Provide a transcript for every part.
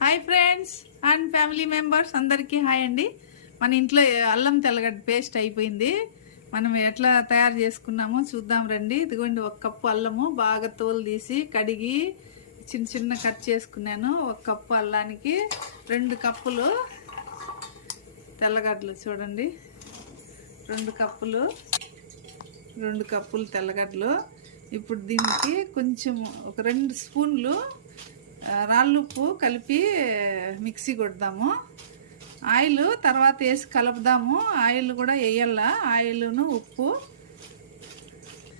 Hi friends and family members అందరికీ hi అండి. మన ఇంట్లో అల్లం తెల్లగడ్డ పేస్ట్ అయిపోయింది. మనం ఎట్లా తయారు చేసుకున్నామో చూద్దాం రండి. ఇదిగోండి, 1 కప్పు అల్లము బాగా తోలు తీసి కడిగి చిన్న చిన్న కట్ చేసుకున్నాను. 1 కప్పు అల్లానికి 2 కప్పులు తెల్లగడ్డలు. చూడండి, 2 కప్పులు తెల్లగడ్డలు. ఇప్పుడు దీనికి కొంచెం ఒక 2 స్పూన్లు రాళ్ళుప్పు కలిపి మిక్సీ కొడదాము. ఆయిల్ తర్వాత వేసి కలుపుదాము. ఆయిల్ కూడా వేయాల, ఆయిల్ను ఉప్పు.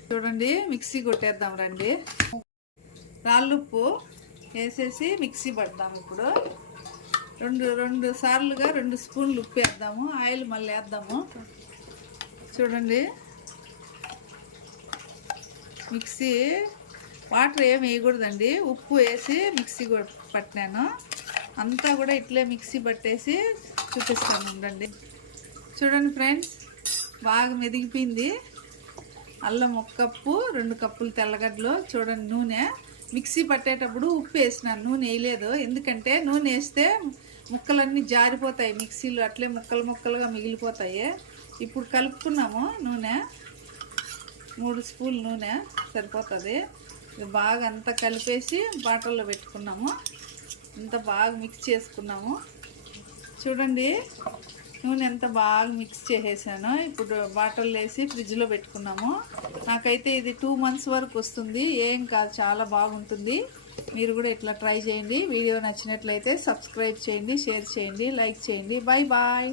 చూడండి, మిక్సీ కొట్టేద్దాం రండి. రాళ్ళుప్పు వేసేసి మిక్సీ పడదాము. ఇప్పుడు రెండు సార్లుగా 2 స్పూన్లు ఉప్పు వేద్దాము. ఆయిల్ మళ్ళీ వేద్దాము. చూడండి, మిక్సీ వాటర్ ఏమి వేయకూడదండి, ఉప్పు వేసి మిక్సీ పట్టినాను. అంతా కూడా ఇట్లే మిక్సీ పట్టేసి చూపిస్తాను ఉండండి. చూడండి ఫ్రెండ్స్, బాగా మెదిగిపోయింది. అల్లం 1 కప్పు, 2 కప్పులు తెల్లగడ్డలు. చూడండి, నూనె మిక్సీ పట్టేటప్పుడు ఉప్పు వేసినాను, నూనె వేయలేదు. ఎందుకంటే నూనె వేస్తే ముక్కలన్నీ జారిపోతాయి, మిక్సీలో అట్లే ముక్కలుగా మిగిలిపోతాయి. ఇప్పుడు కలుపుకున్నాము. నూనె 3 స్పూన్లు నూనె సరిపోతుంది. బాగా అంతా కలిపేసి బాటిల్లో పెట్టుకున్నాము. అంతా బాగా మిక్స్ చేసుకున్నాము. చూడండి, నూనె ఎంత బాగా మిక్స్ చేసేసాను. ఇప్పుడు బాటిల్లో వేసి ఫ్రిడ్జ్లో పెట్టుకున్నాము. నాకైతే ఇది 2 మంత్స్ వరకు వస్తుంది. ఏం కాదు, చాలా బాగుంటుంది. మీరు కూడా ఇట్లా ట్రై చేయండి. వీడియో నచ్చినట్లయితే సబ్స్క్రైబ్ చేయండి, షేర్ చేయండి, లైక్ చేయండి. Bye bye.